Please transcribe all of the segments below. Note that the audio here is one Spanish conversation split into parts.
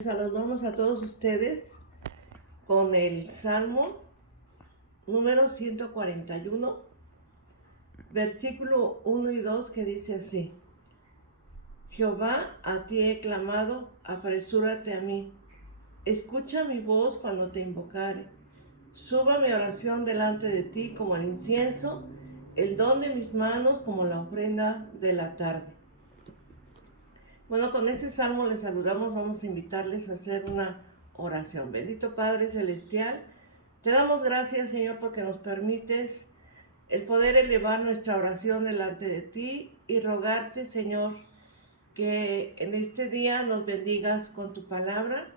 Saludamos a todos ustedes con el Salmo número 141, versículo 1 y 2, que dice así: Jehová, a ti he clamado, apresúrate a mí. Escucha mi voz cuando te invocare. Suba mi oración delante de ti como el incienso, el don de mis manos como la ofrenda de la tarde. Bueno, con este salmo les saludamos, vamos a invitarles a hacer una oración. Bendito Padre Celestial, te damos gracias, Señor, porque nos permites el poder elevar nuestra oración delante de ti y rogarte, Señor, que en este día nos bendigas con tu palabra.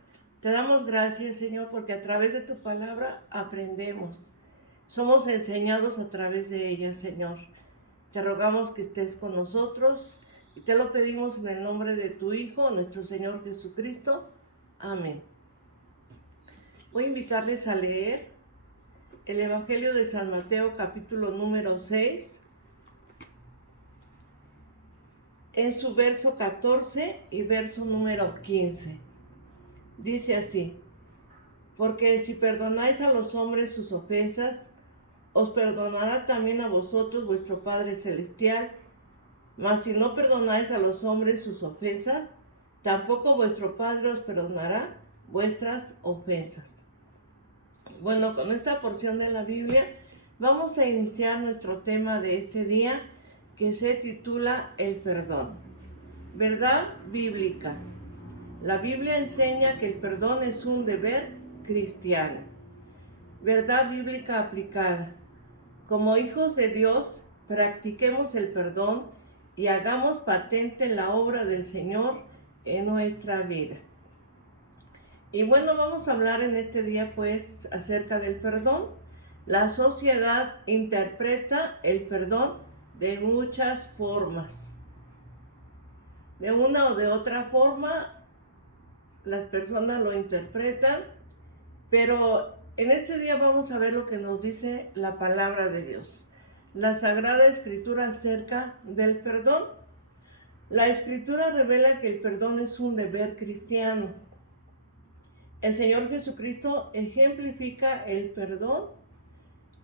Te damos gracias, Señor, porque a través de tu palabra aprendemos. Somos enseñados a través de ella, Señor. Te rogamos que estés con nosotros y te lo pedimos en el nombre de tu Hijo, nuestro Señor Jesucristo. Amén. Voy a invitarles a leer el Evangelio de San Mateo, capítulo número 6, en su verso 14 y verso número 15. Dice así: porque si perdonáis a los hombres sus ofensas, os perdonará también a vosotros vuestro Padre Celestial. Mas si no perdonáis a los hombres sus ofensas, tampoco vuestro Padre os perdonará vuestras ofensas. Bueno, con esta porción de la Biblia vamos a iniciar nuestro tema de este día, que se titula el perdón. Verdad bíblica. La Biblia enseña que el perdón es un deber cristiano. Verdad bíblica aplicada. Como hijos de Dios, practiquemos el perdón y hagamos patente la obra del Señor en nuestra vida. Y bueno, vamos a hablar en este día pues acerca del perdón. La sociedad interpreta el perdón de muchas formas. De una o de otra forma, las personas lo interpretan, pero en este día vamos a ver lo que nos dice la palabra de Dios. La Sagrada Escritura acerca del perdón. La Escritura revela que el perdón es un deber cristiano. El Señor Jesucristo ejemplifica el perdón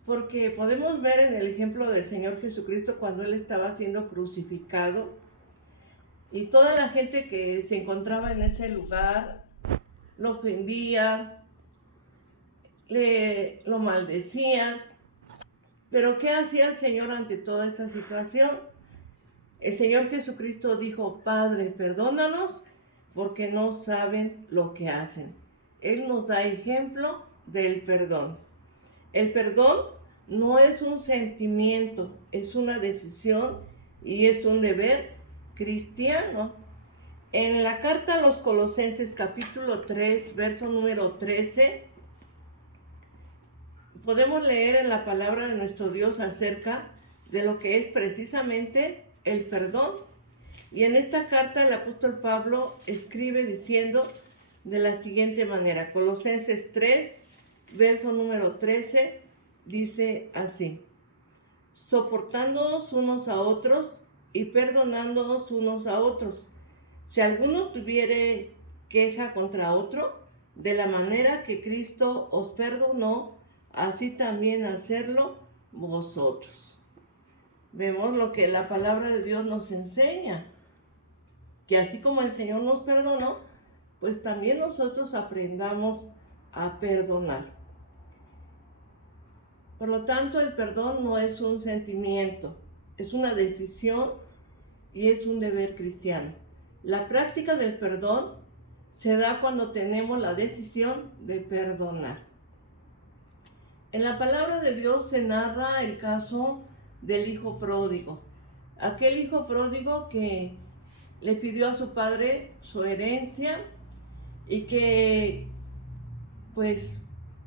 porque podemos ver en el ejemplo del Señor Jesucristo cuando Él estaba siendo crucificado y toda la gente que se encontraba en ese lugar lo ofendía, lo maldecía. Pero ¿qué hacía el Señor ante toda esta situación? El Señor Jesucristo dijo: Padre, perdónanos porque no saben lo que hacen. Él nos da ejemplo del perdón. El perdón no es un sentimiento, es una decisión y es un deber cristiano. En la carta a los Colosenses, capítulo 3, verso número 13, podemos leer en la palabra de nuestro Dios acerca de lo que es precisamente el perdón. Y en esta carta el apóstol Pablo escribe diciendo de la siguiente manera: Colosenses 3, verso número 13, dice así: soportándonos unos a otros y perdonándonos unos a otros, si alguno tuviere queja contra otro, de la manera que Cristo os perdonó, así también hacerlo vosotros. Vemos lo que la palabra de Dios nos enseña, que así como el Señor nos perdonó, pues también nosotros aprendamos a perdonar. Por lo tanto, el perdón no es un sentimiento, es una decisión y es un deber cristiano. La práctica del perdón se da cuando tenemos la decisión de perdonar. En la palabra de Dios se narra el caso del hijo pródigo. Aquel hijo pródigo que le pidió a su padre su herencia y que pues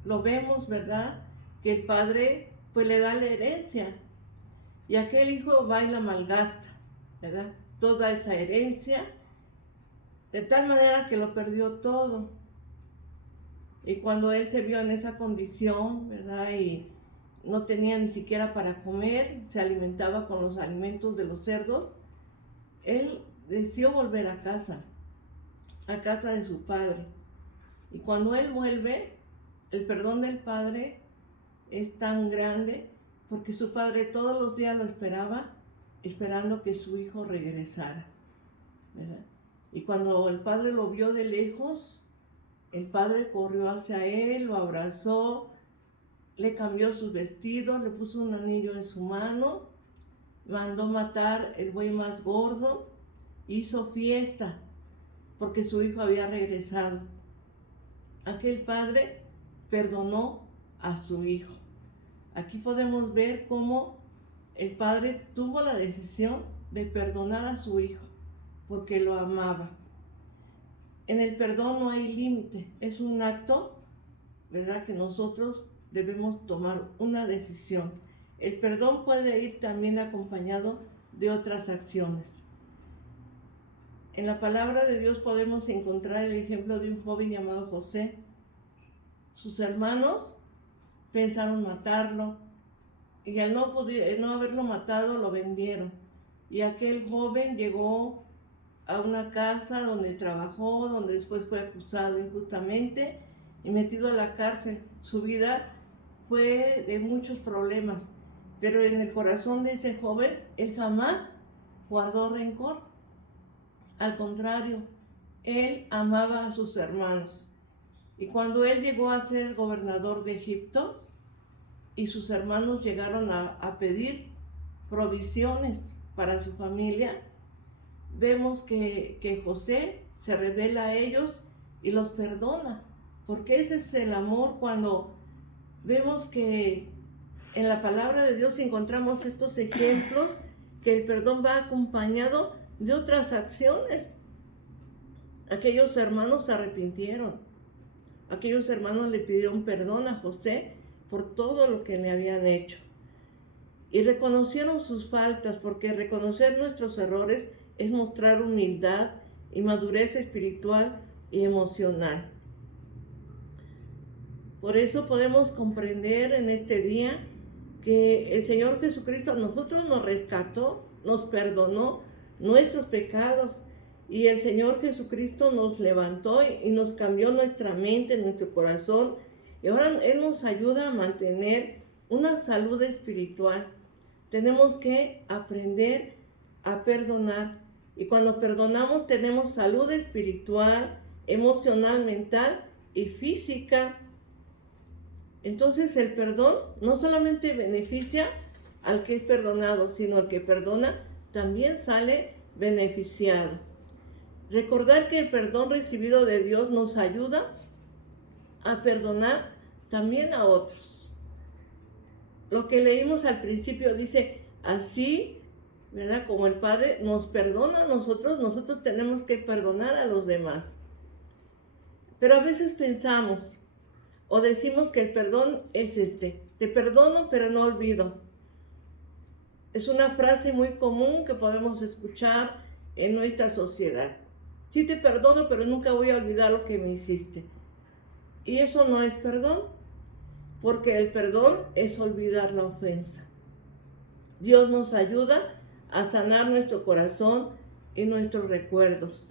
lo vemos, ¿verdad? Que el padre pues le da la herencia y aquel hijo va y la malgasta, ¿verdad? Toda esa herencia, de tal manera que lo perdió todo. Y cuando él se vio en esa condición, ¿verdad? Y no tenía ni siquiera para comer, se alimentaba con los alimentos de los cerdos, él decidió volver a casa de su padre. Y cuando él vuelve, el perdón del padre es tan grande porque su padre todos los días lo esperaba, esperando que su hijo regresara, ¿verdad? Y cuando el padre lo vio de lejos, el padre corrió hacia él, lo abrazó, le cambió sus vestidos, le puso un anillo en su mano, mandó matar el buey más gordo, hizo fiesta porque su hijo había regresado. Aquel padre perdonó a su hijo. Aquí podemos ver cómo el padre tuvo la decisión de perdonar a su hijo porque lo amaba. En el perdón no hay límite, es un acto, ¿verdad?, que nosotros debemos tomar una decisión. El perdón puede ir también acompañado de otras acciones. En la palabra de Dios podemos encontrar el ejemplo de un joven llamado José. Sus hermanos pensaron matarlo y al no haberlo matado lo vendieron. Y aquel joven llegó a una casa donde trabajó, donde después fue acusado injustamente y metido a la cárcel. Su vida fue de muchos problemas, pero en el corazón de ese joven, él jamás guardó rencor. Al contrario, él amaba a sus hermanos. Y cuando él llegó a ser gobernador de Egipto, y sus hermanos llegaron a pedir provisiones para su familia, vemos que José se revela a ellos y los perdona, porque ese es el amor. Cuando vemos que en la palabra de Dios encontramos estos ejemplos, que el perdón va acompañado de otras acciones. Aquellos hermanos se arrepintieron, aquellos hermanos le pidieron perdón a José por todo lo que le habían hecho y reconocieron sus faltas, porque reconocer nuestros errores es mostrar humildad y madurez espiritual y emocional. Por eso podemos comprender en este día que el Señor Jesucristo a nosotros nos rescató, nos perdonó nuestros pecados, y el Señor Jesucristo nos levantó y nos cambió nuestra mente, nuestro corazón, y ahora Él nos ayuda a mantener una salud espiritual. Tenemos que aprender a perdonar, y cuando perdonamos tenemos salud espiritual, emocional, mental y física. Entonces el perdón no solamente beneficia al que es perdonado, sino al que perdona también sale beneficiado. Recordar que el perdón recibido de Dios nos ayuda a perdonar también a otros. Lo que leímos al principio dice, así, ¿verdad?, como el Padre nos perdona a nosotros, nosotros tenemos que perdonar a los demás. Pero a veces pensamos o decimos que el perdón es te perdono pero no olvido. Es una frase muy común que podemos escuchar en nuestra sociedad. Sí te perdono, pero nunca voy a olvidar lo que me hiciste. Y eso no es perdón, porque el perdón es olvidar la ofensa. Dios nos ayuda a sanar nuestro corazón y nuestros recuerdos.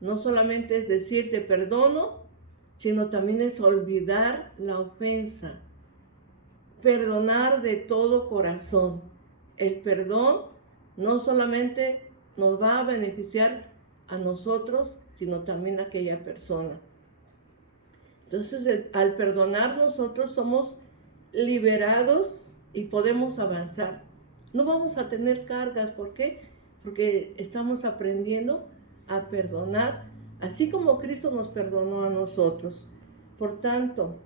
No solamente es decir te perdono, sino también es olvidar la ofensa. Perdonar de todo corazón. El perdón no solamente nos va a beneficiar a nosotros, sino también a aquella persona. Entonces, al perdonar nosotros somos liberados y podemos avanzar. No vamos a tener cargas. ¿Por qué? Porque estamos aprendiendo a perdonar, así como Cristo nos perdonó a nosotros. Por tanto,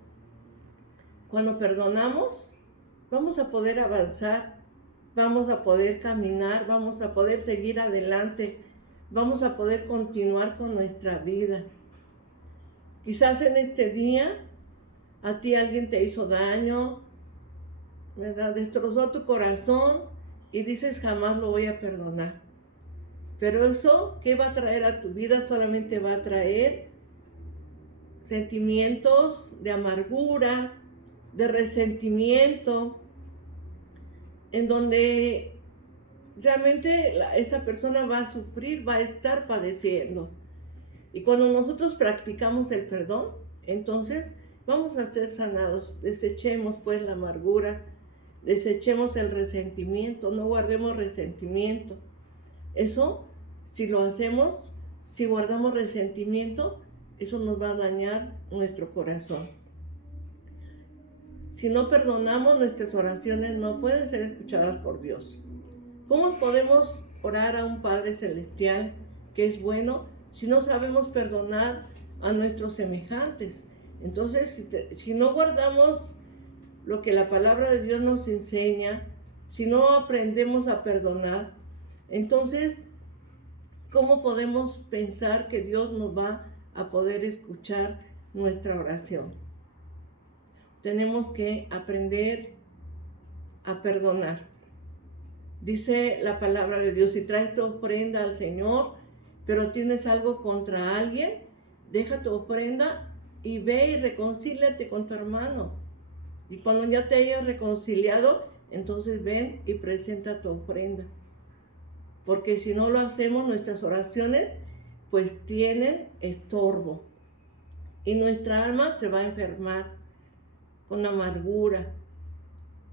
cuando perdonamos, vamos a poder avanzar, vamos a poder caminar, vamos a poder seguir adelante, vamos a poder continuar con nuestra vida. Quizás en este día a ti alguien te hizo daño, ¿verdad?, destrozó tu corazón y dices jamás lo voy a perdonar. Pero eso, ¿qué va a traer a tu vida? Solamente va a traer sentimientos de amargura, de resentimiento, en donde realmente esta persona va a sufrir, va a estar padeciendo. Y cuando nosotros practicamos el perdón, entonces vamos a ser sanados. Desechemos pues la amargura, desechemos el resentimiento, no guardemos resentimiento. Eso, si lo hacemos, si guardamos resentimiento, eso nos va a dañar nuestro corazón. Si no perdonamos, nuestras oraciones no pueden ser escuchadas por Dios. ¿Cómo podemos orar a un Padre Celestial que es bueno si no sabemos perdonar a nuestros semejantes? Entonces, si no guardamos lo que la palabra de Dios nos enseña, si no aprendemos a perdonar, entonces, ¿cómo podemos pensar que Dios nos va a poder escuchar nuestra oración? Tenemos que aprender a perdonar. Dice la palabra de Dios, si traes tu ofrenda al Señor, pero tienes algo contra alguien, deja tu ofrenda y ve y reconcíliate con tu hermano. Y cuando ya te hayas reconciliado, entonces ven y presenta tu ofrenda. Porque si no lo hacemos, nuestras oraciones pues tienen estorbo. Y nuestra alma se va a enfermar con amargura.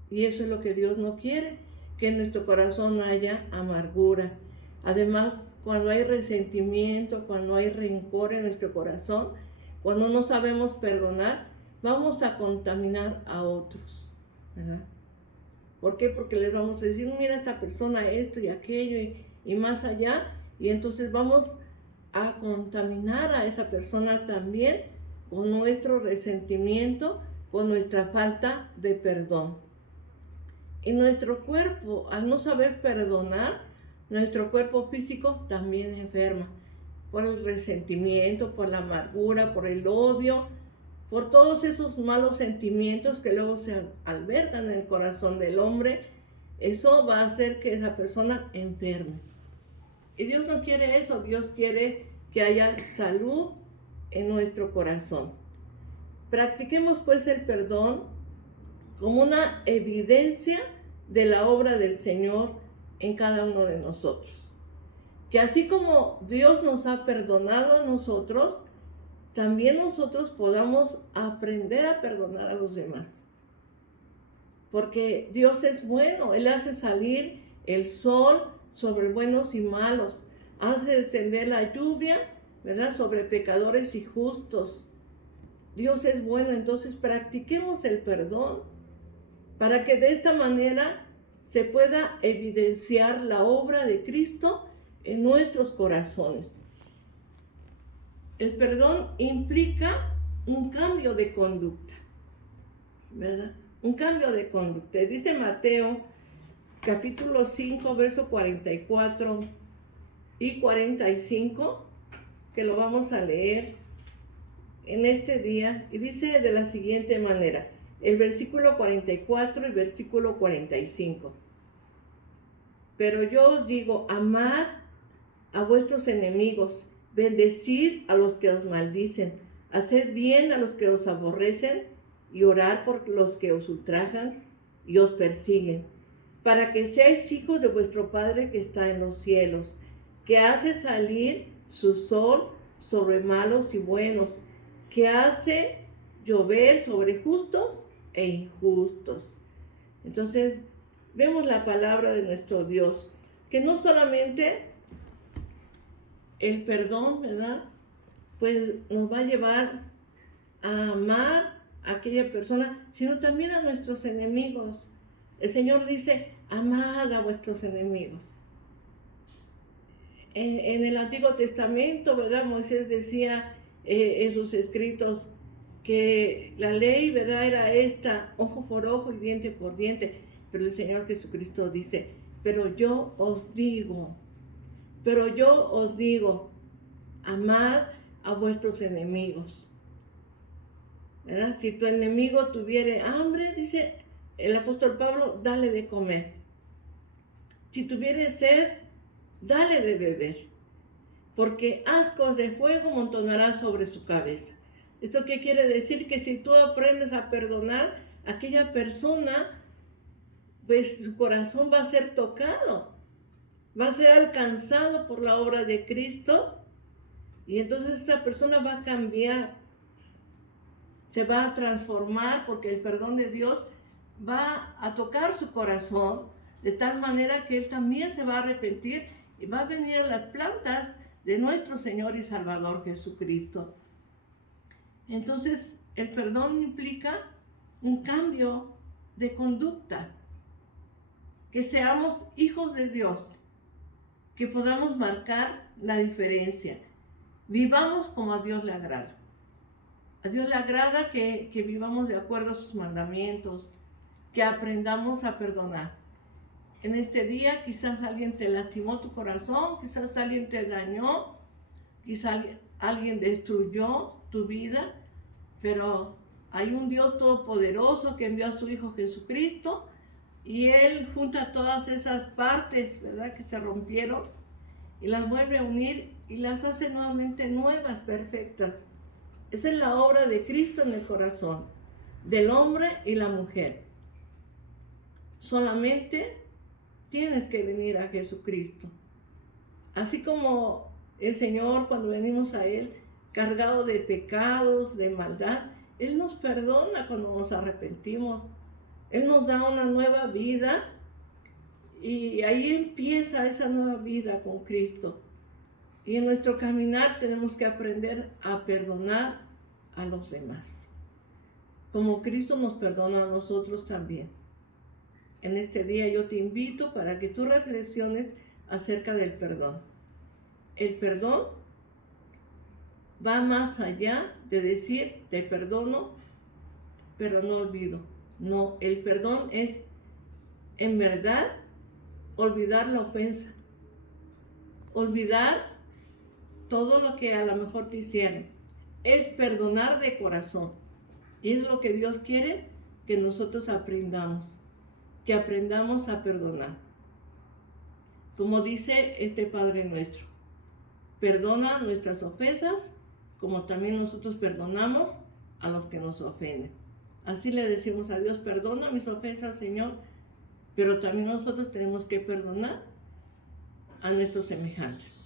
Y eso es lo que Dios no quiere, que en nuestro corazón haya amargura. Además, cuando hay resentimiento, cuando hay rencor en nuestro corazón, cuando no sabemos perdonar, vamos a contaminar a otros, ¿verdad? ¿Por qué? Porque les vamos a decir, mira esta persona esto y aquello y más allá, y entonces vamos a contaminar a esa persona también con nuestro resentimiento, con nuestra falta de perdón. Y nuestro cuerpo, al no saber perdonar, nuestro cuerpo físico también enferma por el resentimiento, por la amargura, por el odio, por todos esos malos sentimientos que luego se albergan en el corazón del hombre. Eso va a hacer que esa persona enferme. Y Dios no quiere eso, Dios quiere que haya salud en nuestro corazón. Practiquemos pues el perdón como una evidencia de la obra del Señor en cada uno de nosotros. Que así como Dios nos ha perdonado a nosotros, también nosotros podamos aprender a perdonar a los demás. Porque Dios es bueno, Él hace salir el sol sobre buenos y malos, hace descender la lluvia, ¿verdad?, sobre pecadores y justos. Dios es bueno, entonces practiquemos el perdón para que de esta manera se pueda evidenciar la obra de Cristo en nuestros corazones. El perdón implica un cambio de conducta, ¿verdad? Un cambio de conducta. Dice Mateo, capítulo 5, verso 44 y 45, que lo vamos a leer en este día, y dice de la siguiente manera, el versículo 44 y versículo 45. Pero yo os digo, amad a vuestros enemigos, bendecid a los que os maldicen, haced bien a los que os aborrecen y orad por los que os ultrajan y os persiguen, para que seáis hijos de vuestro Padre que está en los cielos, que hace salir su sol sobre malos y buenos, que hace llover sobre justos e injustos. Entonces, vemos la palabra de nuestro Dios, que no solamente el perdón, ¿verdad?, pues nos va a llevar a amar a aquella persona, sino también a nuestros enemigos. El Señor dice, amad a vuestros enemigos. En el Antiguo Testamento, ¿verdad?, Moisés decía en sus escritos que la ley, ¿verdad?, era esta, ojo por ojo y diente por diente. Pero el Señor Jesucristo dice, pero yo os digo, amad a vuestros enemigos, ¿verdad? Si tu enemigo tuviere hambre, dice el apóstol Pablo, dale de comer. Si tuviere sed, dale de beber, porque ascuas de fuego montonará sobre su cabeza. ¿Esto qué quiere decir? Que si tú aprendes a perdonar a aquella persona, pues su corazón va a ser tocado, va a ser alcanzado por la obra de Cristo, Y entonces esa persona va a cambiar, se va a transformar porque el perdón de Dios va a tocar su corazón de tal manera que él también se va a arrepentir y va a venir a las plantas de nuestro Señor y Salvador Jesucristo. Entonces, el perdón implica un cambio de conducta, que seamos hijos de Dios, que podamos marcar la diferencia, vivamos como a Dios le agrada. A Dios le agrada que vivamos de acuerdo a sus mandamientos, que aprendamos a perdonar. En este día quizás alguien te lastimó tu corazón, quizás alguien te dañó, quizás alguien destruyó tu vida, pero hay un Dios todopoderoso que envió a su Hijo Jesucristo y Él junta todas esas partes, ¿verdad?, que se rompieron y las vuelve a unir y las hace nuevamente nuevas, perfectas. Esa es la obra de Cristo en el corazón del hombre y la mujer. Solamente tienes que venir a Jesucristo. Así como el Señor, cuando venimos a Él, cargado de pecados, de maldad, Él nos perdona cuando nos arrepentimos. Él nos da una nueva vida y ahí empieza esa nueva vida con Cristo. Y en nuestro caminar tenemos que aprender a perdonar a los demás, como Cristo nos perdona a nosotros también. En este día yo te invito para que tú reflexiones acerca del perdón. El perdón va más allá de decir te perdono, pero no olvido. No, el perdón es en verdad olvidar la ofensa, olvidar todo lo que a lo mejor te hicieron. Es perdonar de corazón. Y es lo que Dios quiere que nosotros aprendamos, que aprendamos a perdonar. Como dice este Padre nuestro, perdona nuestras ofensas, como también nosotros perdonamos a los que nos ofenden. Así le decimos a Dios, perdona mis ofensas, Señor, pero también nosotros tenemos que perdonar a nuestros semejantes.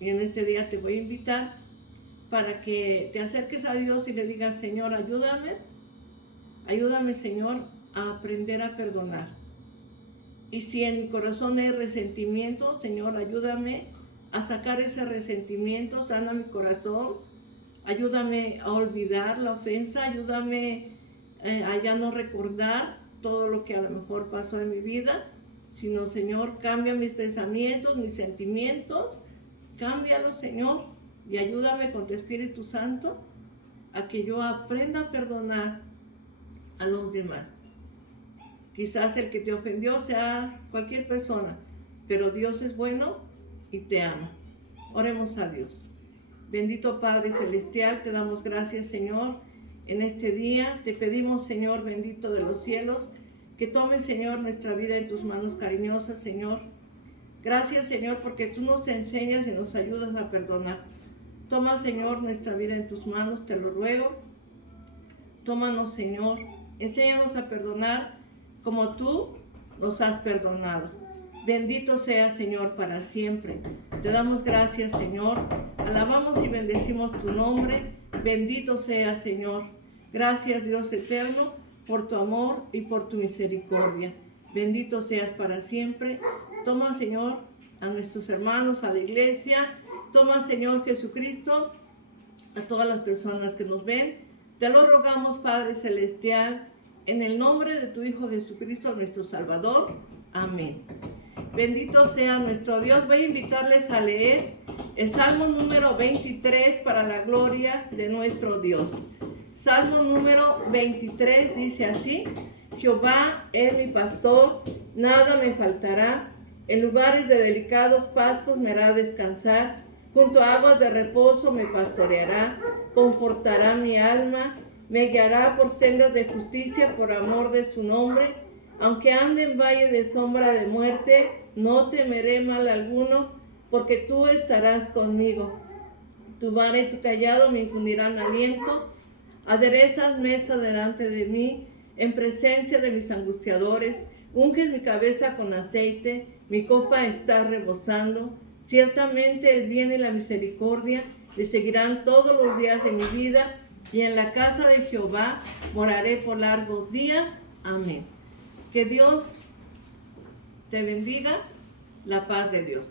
Y en este día te voy a invitar para que te acerques a Dios y le digas, Señor, ayúdame, Señor, a aprender a perdonar. Y si en mi corazón hay resentimiento, Señor, ayúdame a sacar ese resentimiento, sana mi corazón, ayúdame a olvidar la ofensa, ayúdame a ya no recordar todo lo que a lo mejor pasó en mi vida, sino, Señor, cambia mis pensamientos, mis sentimientos, cámbialos, Señor, y ayúdame con tu Espíritu Santo a que yo aprenda a perdonar a los demás. Quizás el que te ofendió sea cualquier persona, pero Dios es bueno y te ama. Oremos a Dios. Bendito Padre Celestial, te damos gracias, Señor, en este día. Te pedimos, Señor bendito de los cielos, que tomes, Señor, nuestra vida en tus manos cariñosas, Señor. Gracias, Señor, porque tú nos enseñas y nos ayudas a perdonar. Toma, Señor, nuestra vida en tus manos, te lo ruego. Tómanos, Señor. Enséñanos a perdonar como tú nos has perdonado. Bendito sea, Señor, para siempre. Te damos gracias, Señor. Alabamos y bendecimos tu nombre. Bendito sea, Señor. Gracias, Dios eterno, por tu amor y por tu misericordia. Bendito seas para siempre. Toma, Señor, a nuestros hermanos, a la iglesia. Toma, Señor Jesucristo, a todas las personas que nos ven. Te lo rogamos, Padre Celestial, en el nombre de tu Hijo Jesucristo, nuestro Salvador. Amén. Bendito sea nuestro Dios. Voy a invitarles a leer el Salmo número 23 para la gloria de nuestro Dios. Salmo número 23 dice así: Jehová es mi pastor, nada me faltará. En lugares de delicados pastos me hará descansar. Junto a aguas de reposo me pastoreará, confortará mi alma, me guiará por sendas de justicia por amor de su nombre. Aunque ande en valle de sombra de muerte, no temeré mal alguno, porque tú estarás conmigo. Tu vara y tu callado me infundirán aliento. Aderezas mesa delante de mí, en presencia de mis angustiadores. Unges mi cabeza con aceite, mi copa está rebosando. Ciertamente el bien y la misericordia le seguirán todos los días de mi vida, y en la casa de Jehová moraré por largos días. Amén. Que Dios te bendiga, la paz de Dios.